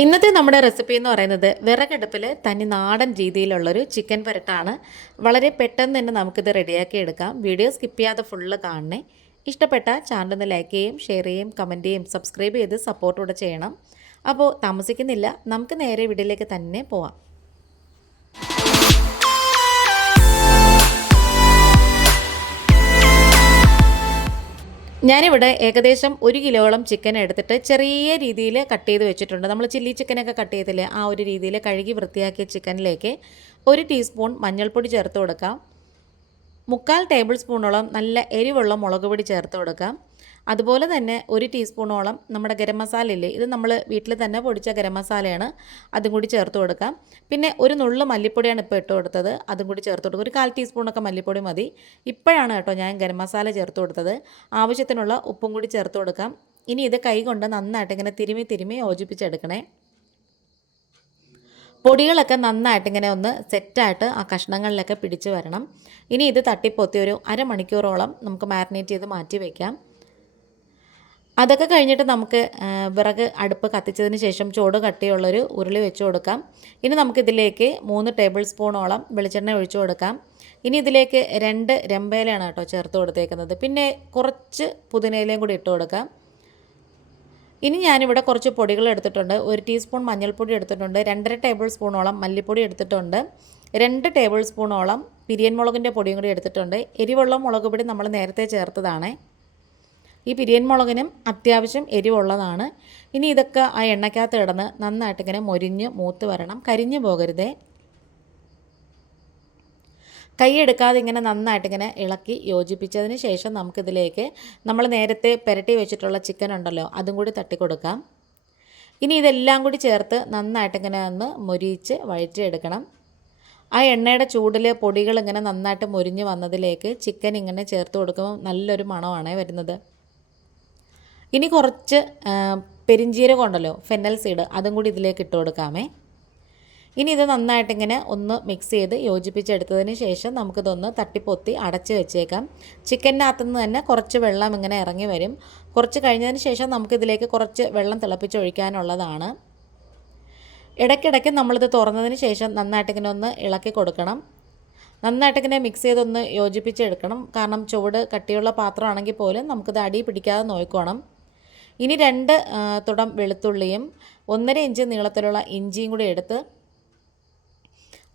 ഇന്നത്തെ നമ്മുടെ റെസിപ്പി എന്ന് പറയുന്നത് വിറകടുപ്പിൽ തനി നാടൻ രീതിയിലുള്ളൊരു ചിക്കൻ പുരട്ടാണ് വളരെ പെട്ടെന്ന് തന്നെ നമുക്കിത് റെഡിയാക്കി എടുക്കാം. വീഡിയോ സ്കിപ്പ് ചെയ്യാതെ ഫുള്ള് കാണണേ. ഇഷ്ടപ്പെട്ട ചാനൽ ഒന്ന് ലൈക്ക് ചെയ്യും ഷെയർ ചെയ്യും കമന്റ് ചെയ്യും സബ്സ്ക്രൈബ് ചെയ്ത് സപ്പോർട്ടൂടെ ചെയ്യണം. അപ്പോൾ താമസിക്കുന്നില്ല. നമുക്ക് നേരെ വീഡിയോയിലേക്ക് തന്നെ പോവാം. ഞാനിവിടെ ഏകദേശം ഒരു കിലോളം ചിക്കൻ എടുത്തിട്ട് ചെറിയ രീതിയിൽ കട്ട് ചെയ്ത് വെച്ചിട്ടുണ്ട്. നമ്മൾ ചില്ലി ചിക്കനൊക്കെ കട്ട് ചെയ്തില്ലേ? ആ ഒരു രീതിയിൽ കഴുകി വൃത്തിയാക്കിയ ചിക്കനിലേക്ക് ഒരു ടീസ്പൂൺ മഞ്ഞൾപ്പൊടി ചേർത്ത് കൊടുക്കാം. മുക്കാൽ ടേബിൾ സ്പൂണോളം നല്ല എരിവുള്ള മുളക് പൊടി ചേർത്ത് കൊടുക്കാം. അതുപോലെ തന്നെ ഒരു ടീസ്പൂണോളം നമ്മുടെ ഗരം മസാല ഇല്ലേ ഇത് നമ്മൾ വീട്ടിൽ തന്നെ പൊടിച്ച ഗരം മസാലയാണ് അതും കൂടി ചേർത്ത് കൊടുക്കാം. പിന്നെ ഒരു നുള്ളു മല്ലിപ്പൊടിയാണ് ഇപ്പോൾ ഇട്ട് കൊടുത്തത് അതും കൂടി ചേർത്ത് കൊടുക്കുക ഒരു കാൽ ടീസ്പൂണൊക്കെ മല്ലിപ്പൊടി മതി. ഇപ്പോഴാണ് കേട്ടോ ഞാൻ ഗരം മസാല ചേർത്ത് കൊടുത്തത്. ആവശ്യത്തിനുള്ള ഉപ്പും കൂടി ചേർത്ത് കൊടുക്കാം. ഇനി ഇത് കൈ കൊണ്ട് നന്നായിട്ട് ഇങ്ങനെ തിരുമി തിരുമി യോജിപ്പിച്ചെടുക്കണേ. പൊടികളൊക്കെ നന്നായിട്ട് ഇങ്ങനെ ഒന്ന് സെറ്റായിട്ട് ആ കഷ്ണങ്ങളിലൊക്കെ പിടിച്ച് വരണം. ഇനി ഇത് തട്ടിപ്പൊത്തി ഒരു അരമണിക്കൂറോളം നമുക്ക് മാരിനേറ്റ് ചെയ്ത് മാറ്റി വയ്ക്കാം അതൊക്കെ കഴിഞ്ഞിട്ട് നമുക്ക് വിറക് അടുപ്പ് കത്തിച്ചതിന് ശേഷം ചൂട് കട്ടിയുള്ളൊരു ഉരുളി വെച്ച് കൊടുക്കാം. ഇനി നമുക്കിതിലേക്ക് മൂന്ന് ടേബിൾ സ്പൂണോളം വെളിച്ചെണ്ണ ഒഴിച്ചു കൊടുക്കാം. ഇനി ഇതിലേക്ക് രണ്ട് രമ്പേലയാണ് കേട്ടോ ചേർത്ത് കൊടുത്തേക്കുന്നത്. പിന്നെ കുറച്ച് പുതിനയിലയും കൂടി ഇട്ട് കൊടുക്കാം. ഇനി ഞാനിവിടെ കുറച്ച് പൊടികൾ എടുത്തിട്ടുണ്ട്. ഒരു ടീസ്പൂൺ മഞ്ഞൾപ്പൊടി എടുത്തിട്ടുണ്ട്. രണ്ടര ടേബിൾ സ്പൂണോളം മല്ലിപ്പൊടി എടുത്തിട്ടുണ്ട്. രണ്ട് ടേബിൾ സ്പൂണോളം പിരിയൻ മുളകിന്റെ പൊടിയും കൂടി എടുത്തിട്ടുണ്ട്. എരിവുള്ള മുളക് പൊടി നമ്മൾ നേരത്തെ ചേർത്തതാണ്. ഈ പിരിയൻ മുളകിനും അത്യാവശ്യം എരിവുള്ളതാണ്. ഇനി ഇതൊക്കെ ആ എണ്ണയ്ക്കകത്ത് കിടന്ന് നന്നായിട്ട് ഇങ്ങനെ മൊരിഞ്ഞ് മൂത്ത് വരണം. കരിഞ്ഞു പോകരുതേ. കൈയെടുക്കാതെ ഇങ്ങനെ നന്നായിട്ട് ഇങ്ങനെ ഇളക്കി യോജിപ്പിച്ചതിന് ശേഷം നമുക്കിതിലേക്ക് നമ്മൾ നേരത്തെ പുരട്ടി വെച്ചിട്ടുള്ള ചിക്കൻ ഉണ്ടല്ലോ അതും കൂടി തട്ടിക്കൊടുക്കാം. ഇനി ഇതെല്ലാം കൂടി ചേർത്ത് നന്നായിട്ട് ഇങ്ങനെ ഒന്ന് മൊരിച്ച് വഴറ്റിയെടുക്കണം. ആ എണ്ണയുടെ ചൂടിൽ പൊടികൾ ഇങ്ങനെ നന്നായിട്ട് മൊരിഞ്ഞ് വന്നതിലേക്ക് ചിക്കൻ ഇങ്ങനെ ചേർത്ത് കൊടുക്കുമ്പോൾ നല്ലൊരു മണമാണ് വരുന്നത്. ഇനി കുറച്ച് പെരിഞ്ചീരകം ഉണ്ടല്ലോ ഫെന്നൽ സീഡ് അതും കൂടി ഇതിലേക്ക് ഇട്ട് കൊടുക്കാമേ. ഇനി ഇത് നന്നായിട്ടിങ്ങനെ ഒന്ന് മിക്സ് ചെയ്ത് യോജിപ്പിച്ചെടുത്തതിന് ശേഷം നമുക്കിതൊന്ന് തട്ടിപ്പൊത്തി അടച്ച് വെച്ചേക്കാം. ചിക്കന്റെ നിന്ന് തന്നെ കുറച്ച് വെള്ളം ഇങ്ങനെ ഇറങ്ങി വരും. കുറച്ച് കഴിഞ്ഞതിന് ശേഷം നമുക്കിതിലേക്ക് കുറച്ച് വെള്ളം തിളപ്പിച്ചൊഴിക്കാനുള്ളതാണ്. ഇടയ്ക്കിടയ്ക്ക് നമ്മളിത് തുറന്നതിന് ശേഷം നന്നായിട്ടിങ്ങനെ ഒന്ന് ഇളക്കി കൊടുക്കണം. നന്നായിട്ടിങ്ങനെ മിക്സ് ചെയ്തൊന്ന് യോജിപ്പിച്ചെടുക്കണം. കാരണം ചുവട് കട്ടിയുള്ള പാത്രമാണെങ്കിൽ പോലും നമുക്കിത് അടി പിടിക്കാതെ നോക്കണം ഇനി രണ്ട് തുടം വെളുത്തുള്ളിയും ഒന്നര ഇഞ്ച് നീളത്തിലുള്ള ഇഞ്ചിയും കൂടി എടുത്ത്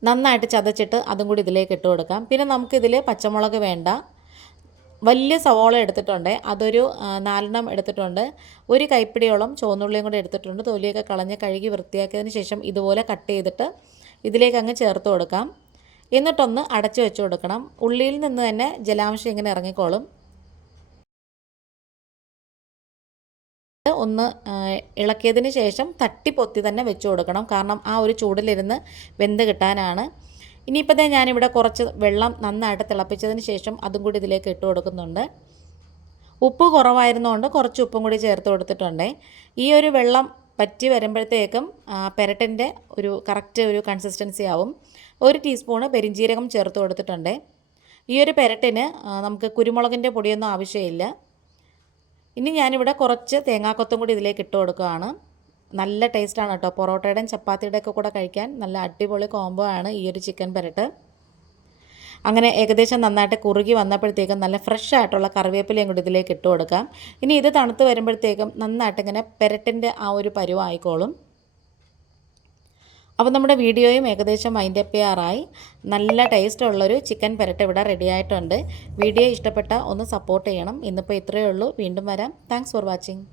നന്നായിട്ട് ചതച്ചിട്ട് അതും കൂടി ഇതിലേക്ക് ഇട്ട് കൊടുക്കാം. പിന്നെ നമുക്കിതിൽ പച്ചമുളക് വേണ്ട. വലിയ സവോള എടുത്തിട്ടുണ്ട്. അതൊരു നാലെണ്ണം എടുത്തിട്ടുണ്ട്. ഒരു കൈപ്പിടിയോളം ചുവന്നുള്ളിയും കൂടി എടുത്തിട്ടുണ്ട്. തൊലിയൊക്കെ കളഞ്ഞ് കഴുകി വൃത്തിയാക്കിയതിന് ശേഷം ഇതുപോലെ കട്ട് ചെയ്തിട്ട് ഇതിലേക്ക് അങ്ങ് ചേർത്ത് കൊടുക്കാം. എന്നിട്ടൊന്ന് അടച്ചു വെച്ച് കൊടുക്കണം. ഉള്ളിയിൽ നിന്ന് തന്നെ ജലാംശം ഇങ്ങനെ ഇറങ്ങിക്കോളും. ഒന്ന് ഇളക്കിയതിന് ശേഷം തട്ടി പൊത്തി തന്നെ വെച്ച് കൊടുക്കണം. കാരണം ആ ഒരു ചൂടിലിരുന്ന് വെന്ത് കിട്ടാനാണ്. ഇനിയിപ്പോൾ ഞാനിവിടെ കുറച്ച് വെള്ളം നന്നായിട്ട് തിളപ്പിച്ചതിന് ശേഷം അതും കൂടി ഇതിലേക്ക് ഇട്ട് കൊടുക്കുന്നുണ്ട്. ഉപ്പ് കുറവായിരുന്നുകൊണ്ട് കുറച്ച് ഉപ്പും കൂടി ചേർത്ത് കൊടുത്തിട്ടുണ്ട്. ഈ ഒരു വെള്ളം പറ്റി വരുമ്പോഴത്തേക്കും പെരട്ടിന്റെ ഒരു കറക്റ്റ് ഒരു കൺസിസ്റ്റൻസി ആവും. ഒരു ടീസ്പൂണ് പെരിഞ്ചീരകം ചേർത്ത് കൊടുത്തിട്ടുണ്ട്. ഈ ഒരു പെരട്ടിന് നമുക്ക് കുരുമുളകിന്റെ പൊടിയൊന്നും ആവശ്യമില്ല. ഇനി ഞാനിവിടെ കുറച്ച് തേങ്ങാക്കൊത്തും കൂടി ഇതിലേക്ക് ഇട്ട് കൊടുക്കുകയാണ്. നല്ല ടേസ്റ്റാണ് കേട്ടോ. പൊറോട്ടയുടെയും ചപ്പാത്തിയുടെ ഒക്കെ കൂടെ കഴിക്കാൻ നല്ല അടിപൊളി കോംബോ ആണ് ഈ ഒരു ചിക്കൻ പെരട്ട്. അങ്ങനെ ഏകദേശം നന്നായിട്ട് കുറുകി വന്നപ്പോഴത്തേക്കും നല്ല ഫ്രഷ് ആയിട്ടുള്ള കറിവേപ്പിലയും കൂടി ഇതിലേക്ക് ഇട്ട് കൊടുക്കാം. ഇനി ഇത് തണുത്ത് വരുമ്പോഴത്തേക്കും നന്നായിട്ട് ഇങ്ങനെ പെരട്ടിന്റെ ആ ഒരു പരുവായിക്കോളും. അപ്പോൾ നമ്മുടെ വീഡിയോയും ഏകദേശം മൈൻഡ് അപ്പ് നല്ല ടേസ്റ്റ് ഉള്ളൊരു ചിക്കൻ പെരട്ട് ഇവിടെ റെഡി ആയിട്ടുണ്ട്. വീഡിയോ ഇഷ്ടപ്പെട്ട ഒന്ന് സപ്പോർട്ട് ചെയ്യണം. ഇന്നിപ്പോൾ ഇത്രയേ ഉള്ളൂ. വീണ്ടും വരാം. Thanks for watching